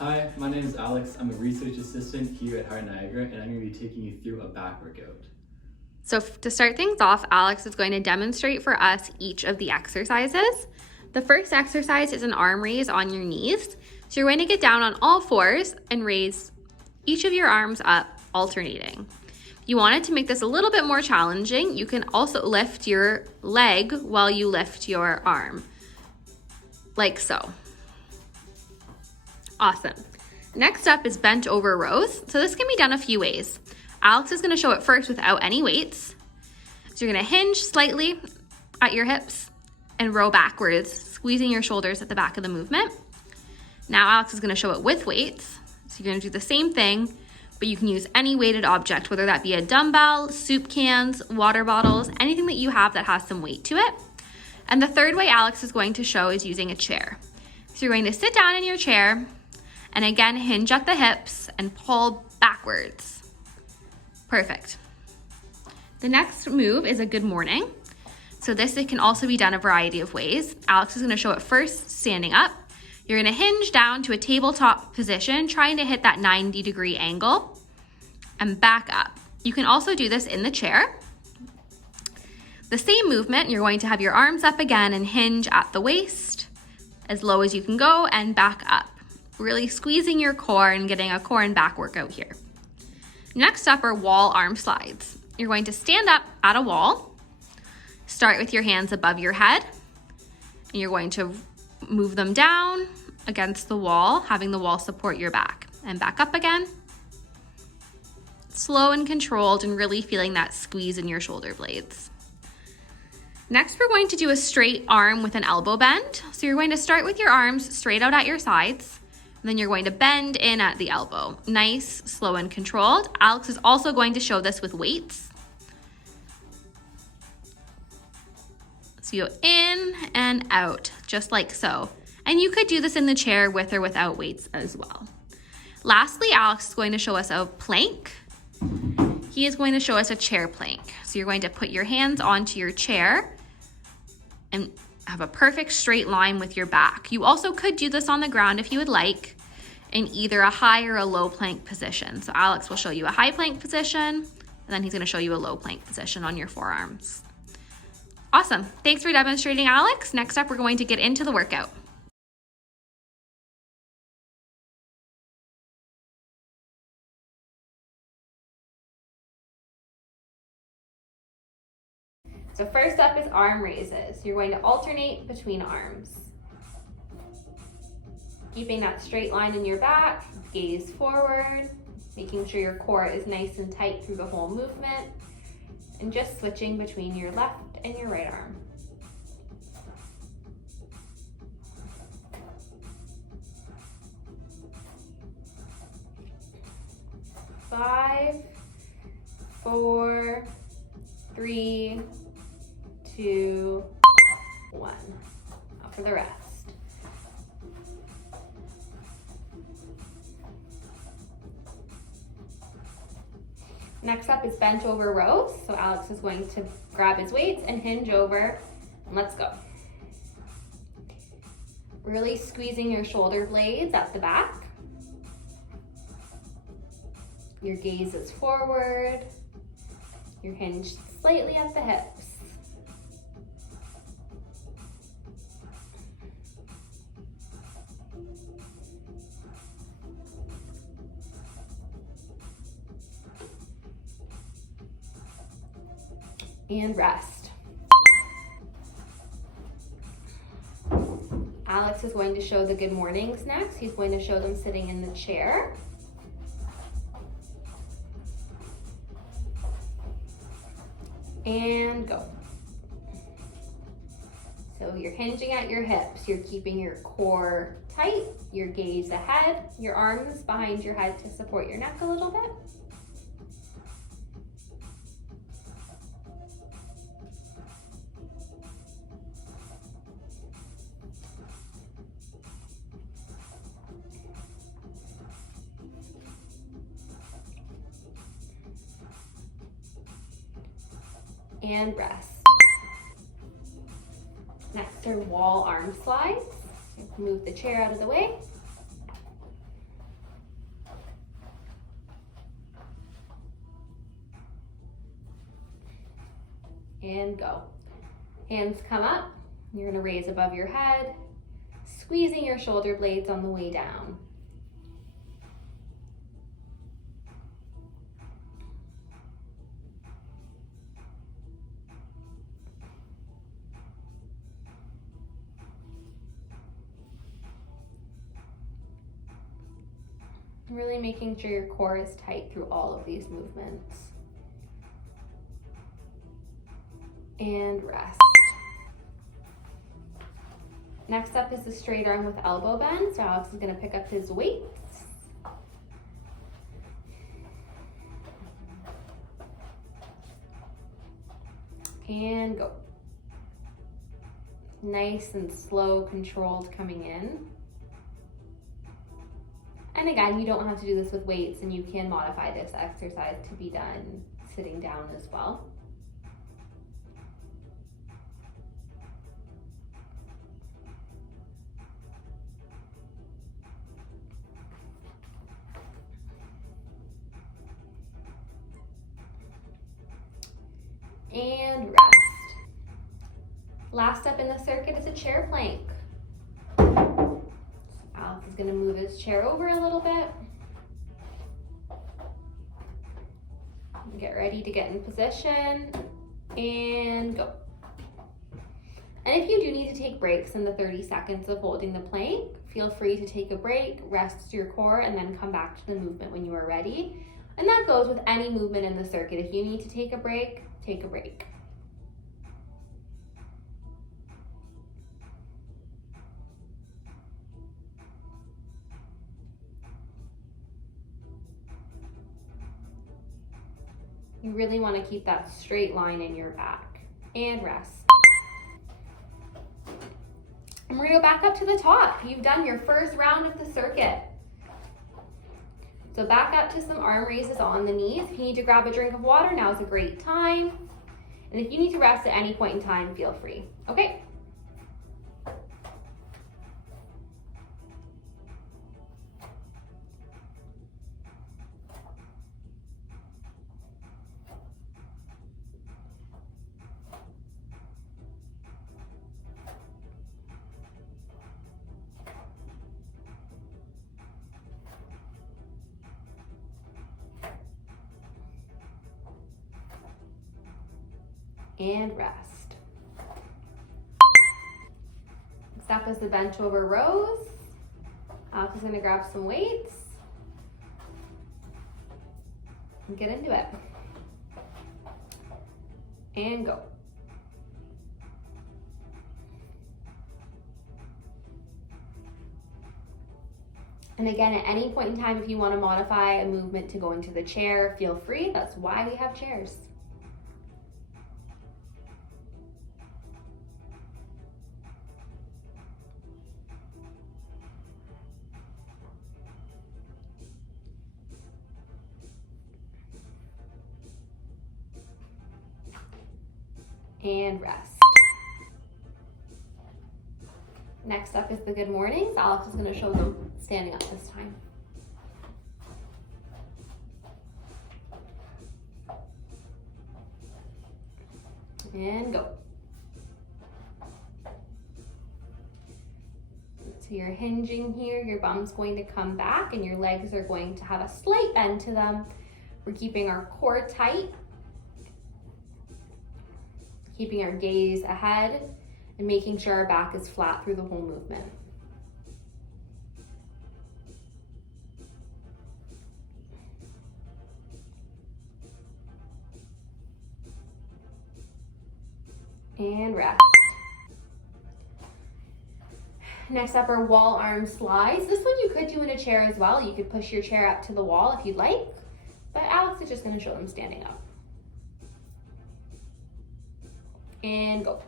Hi, my name is Alex. I'm a research assistant here at Heart Niagara, and I'm going to be taking you through a back workout. So to start things off, Alex is going to demonstrate for us each of the exercises. The first exercise is an arm raise on your knees. So you're going to get down on all fours and raise each of your arms up, alternating. If you wanted to make this a little bit more challenging, you can also lift your leg while you lift your arm, like so. Awesome. Next up is bent over rows. So this can be done a few ways. Alex is going to show it first without any weights. So you're going to hinge slightly at your hips and row backwards, squeezing your shoulders at the back of the movement. Now Alex is going to show it with weights. So you're going to do the same thing, but you can use any weighted object, whether that be a dumbbell, soup cans, water bottles, anything that you have that has some weight to it. And the third way Alex is going to show is using a chair. So you're going to sit down in your chair and again hinge at the hips and pull backwards. Perfect. The next move is a good morning. So it can also be done a variety of ways. Alex is going to show it first standing up. You're going to hinge down to a tabletop position, trying to hit that 90-degree angle and back up. You can also do this in the chair. The same movement, you're going to have your arms up again and hinge at the waist as low as you can go and back up. Really squeezing your core and getting a core and back workout here. Next up are wall arm slides. You're going to stand up at a wall, start with your hands above your head, and you're going to move them down against the wall, having the wall support your back, and back up again. Slow and controlled and really feeling that squeeze in your shoulder blades. Next, we're going to do a straight arm with an elbow bend. So you're going to start with your arms straight out at your sides. And then you're going to bend in at the elbow. Nice, slow, and controlled. Alex is also going to show this with weights. So you go in and out, just like so. And you could do this in the chair with or without weights as well. Lastly, Alex is going to show us a plank. He is going to show us a chair plank. So you're going to put your hands onto your chair and have a perfect straight line with your back. You also could do this on the ground if you would like, in either a high or a low plank position. So Alex will show you a high plank position, and then he's going to show you a low plank position on your forearms. Awesome. Thanks for demonstrating, Alex. Next up, we're going to get into the workout. So first up is arm raises. You're going to alternate between arms. Keeping that straight line in your back, gaze forward, making sure your core is nice and tight through the whole movement, and just switching between your left and your right arm. Five, 4, 3, 2, 1. Now for the rest. Next up is bent over rows. So Alex is going to grab his weights and hinge over, and let's go. Really squeezing your shoulder blades at the back. Your gaze is forward. You're hinged slightly at the hips. And rest. Alex is going to show the good mornings next. He's going to show them sitting in the chair. And go. So you're hinging at your hips. You're keeping your core tight, your gaze ahead, your arms behind your head to support your neck a little bit. And rest. Next are wall arm slides. Move the chair out of the way. and go. Hands come up. You're gonna raise above your head, squeezing your shoulder blades on the way down. Really making sure your core is tight through all of these movements. And rest. Next up is the straight arm with elbow bend. So Alex is gonna pick up his weights. And go. Nice and slow, controlled coming in. And again, you don't have to do this with weights, and you can modify this exercise to be done sitting down as well. And rest. Last up in the circuit is a chair plank. Alex is gonna move his chair over a little bit. Get ready to get in position and go. And if you do need to take breaks in the 30 seconds of holding the plank, feel free to take a break, rest your core, and then come back to the movement when you are ready. And that goes with any movement in the circuit. If you need to take a break, take a break. You really want to keep that straight line in your back. And rest. And we're gonna go back up to the top. You've done your first round of the circuit. So back up to some arm raises on the knees. If you need to grab a drink of water, now is a great time. And if you need to rest at any point in time, feel free. Okay. And rest. Next up is the bench over rows. Alex is gonna grab some weights and get into it. And go. And again, at any point in time, if you want to modify a movement to go into the chair, feel free. That's why we have chairs. And rest. Next up is the good mornings. Alex is going to show them standing up this time. And go. So you're hinging here, your bum's going to come back and your legs are going to have a slight bend to them. We're keeping our core tight, keeping our gaze ahead, and making sure our back is flat through the whole movement. And rest. Next up are wall arm slides. This one you could do in a chair as well. You could push your chair up to the wall if you'd like, but Alex is just going to show them standing up. And go.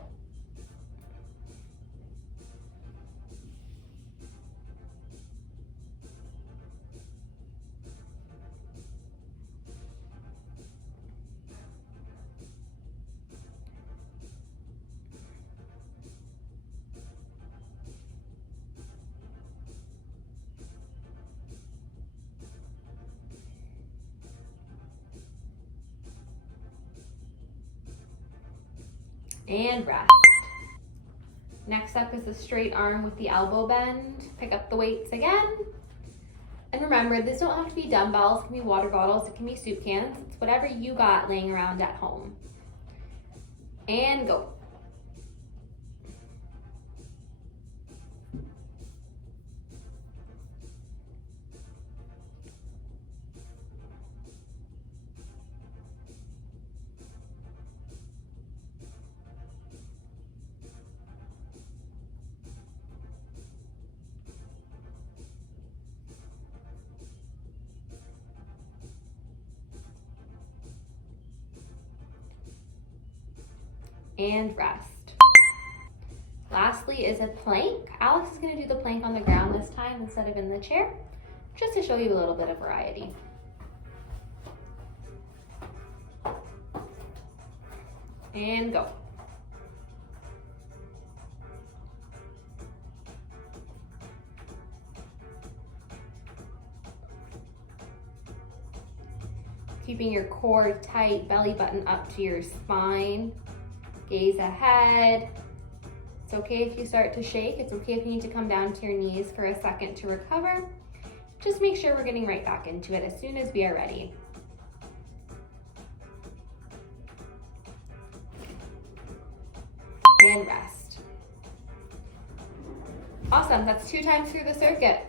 And rest. Next up is the straight arm with the elbow bend. Pick up the weights again. And remember, these don't have to be dumbbells, it can be water bottles, it can be soup cans. It's whatever you got laying around at home. And go. And rest. Lastly is a plank. Alex is going to do the plank on the ground this time instead of in the chair, just to show you a little bit of variety. And go. Keeping your core tight, belly button up to your spine. Gaze ahead. It's okay if you start to shake. It's okay if you need to come down to your knees for a second to recover. Just make sure we're getting right back into it as soon as we are ready. And rest. Awesome, that's 2 times through the circuit.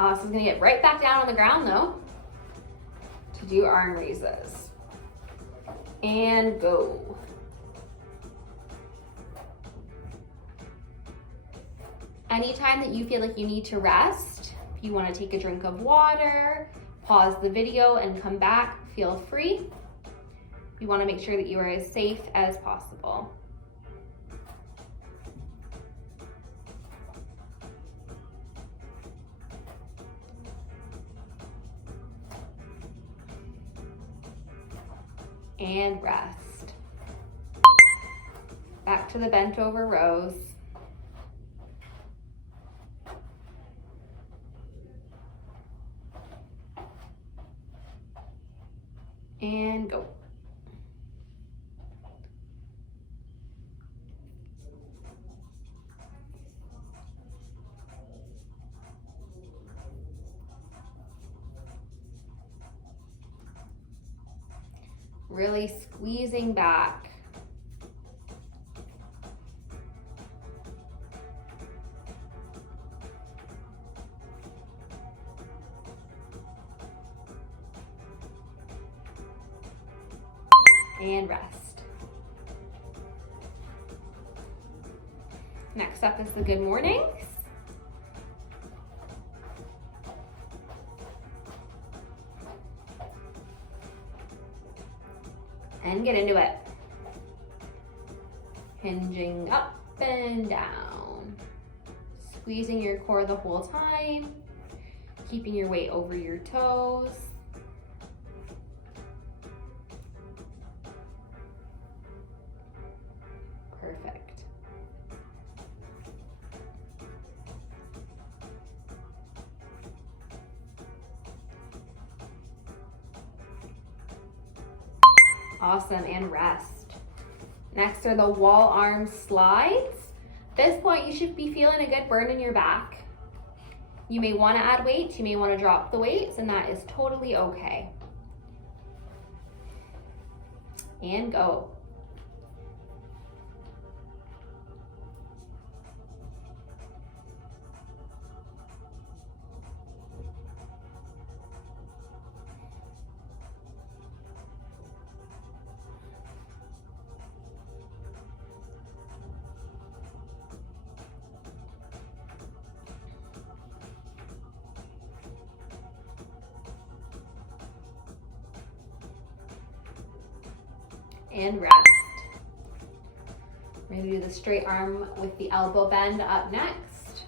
Alex is gonna get right back down on the ground though to do arm raises. And go. Anytime that you feel like you need to rest, if you want to take a drink of water, pause the video and come back, feel free. You want to make sure that you are as safe as possible. And rest. Back to the bent over rows. And go. Really squeezing back. And rest. Next up is the good mornings. And get into it. Hinging up and down. Squeezing your core the whole time. Keeping your weight over your toes. Perfect. Awesome, and rest. Next are the wall arm slides. At this point, you should be feeling a good burn in your back. You may want to add weights, you may want to drop the weights, and that is totally okay. And go. And rest. We're going to do the straight arm with the elbow bend up next.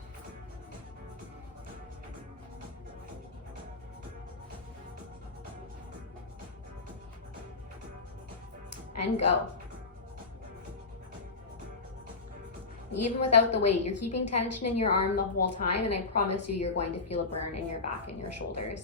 And go. Even without the weight, you're keeping tension in your arm the whole time, and I promise you, you're going to feel a burn in your back and your shoulders.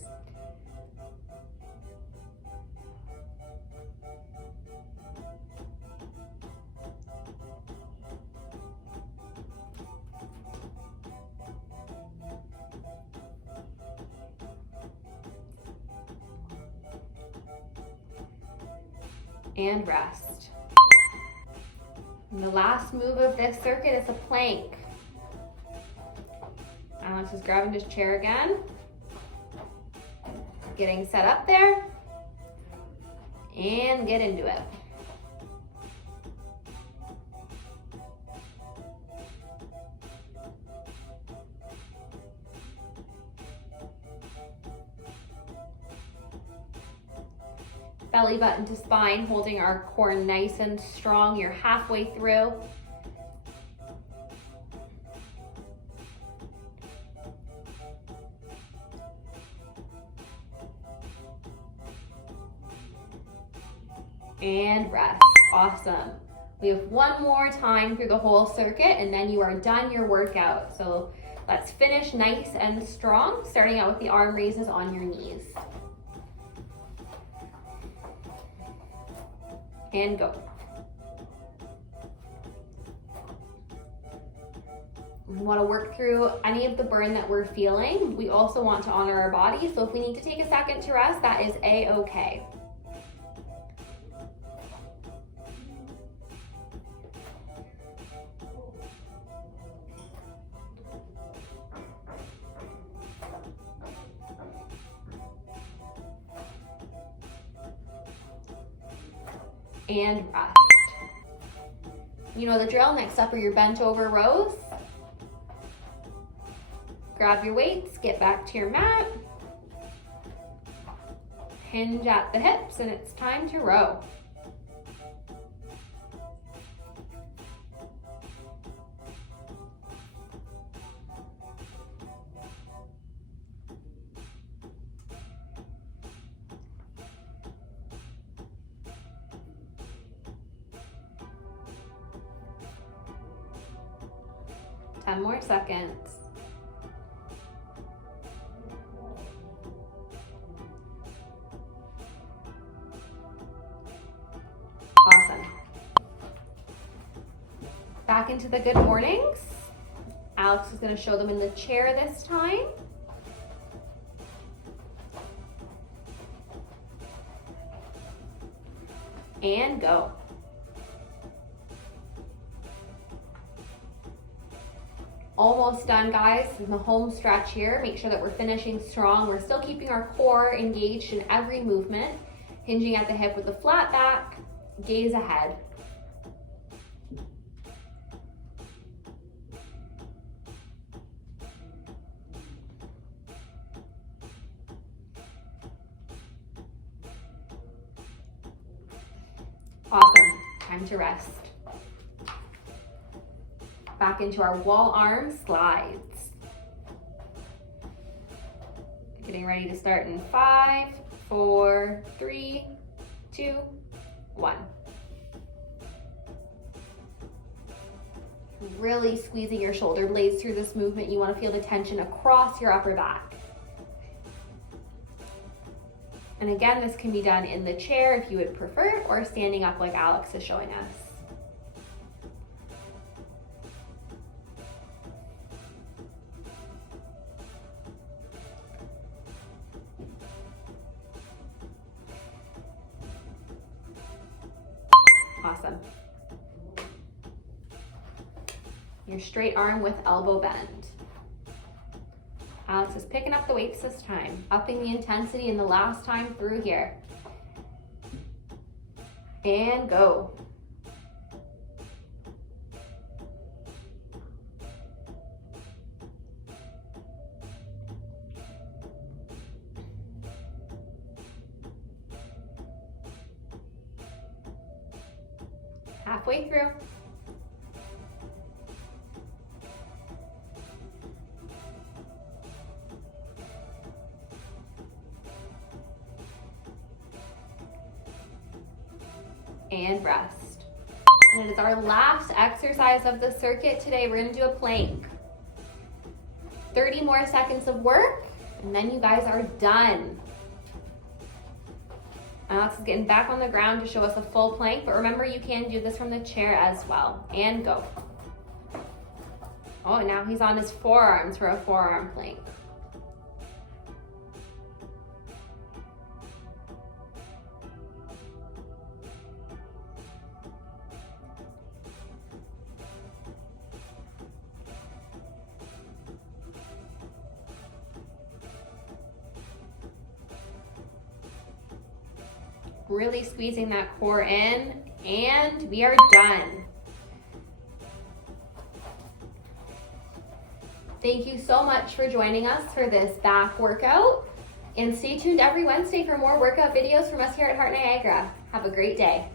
and rest. And the last move of this circuit is a plank. Alex is grabbing his chair again, getting set up there, and get into it. Belly button to spine, holding our core nice and strong. You're halfway through. And rest. Awesome. We have one more time through the whole circuit and then you are done your workout. So let's finish nice and strong, starting out with the arm raises on your knees. And go. We want to work through any of the burn that we're feeling. We also want to honor our body. So if we need to take a second to rest, that is a-okay. And rest. You know the drill. Next up are your bent over rows. Grab your weights, get back to your mat. Hinge at the hips, and it's time to row. Ten more seconds. Awesome. Back into the good mornings. Alex is going to show them in the chair this time. And go. Almost done, guys. In the home stretch here, make sure that we're finishing strong. We're still keeping our core engaged in every movement, hinging at the hip with a flat back, gaze ahead. Awesome. Time to rest. Back into our wall arm slides. Getting ready to start in 5, 4, 3, 2, 1. Really squeezing your shoulder blades through this movement. You want to feel the tension across your upper back. And again, this can be done in the chair if you would prefer, or standing up like Alex is showing us. Awesome. Your straight arm with elbow bend. Alex is picking up the weights this time, upping the intensity in the last time through here. And go. Halfway through. And rest. And it is our last exercise of the circuit today. We're going to do a plank. 30 more seconds of work, and then you guys are done. Alex is getting back on the ground to show us a full plank, but remember you can do this from the chair as well. And go. Oh, now he's on his forearms for a forearm plank. Really squeezing that core in, and we are done. Thank you so much for joining us for this back workout, and stay tuned every Wednesday for more workout videos from us here at Heart Niagara. Have a great day.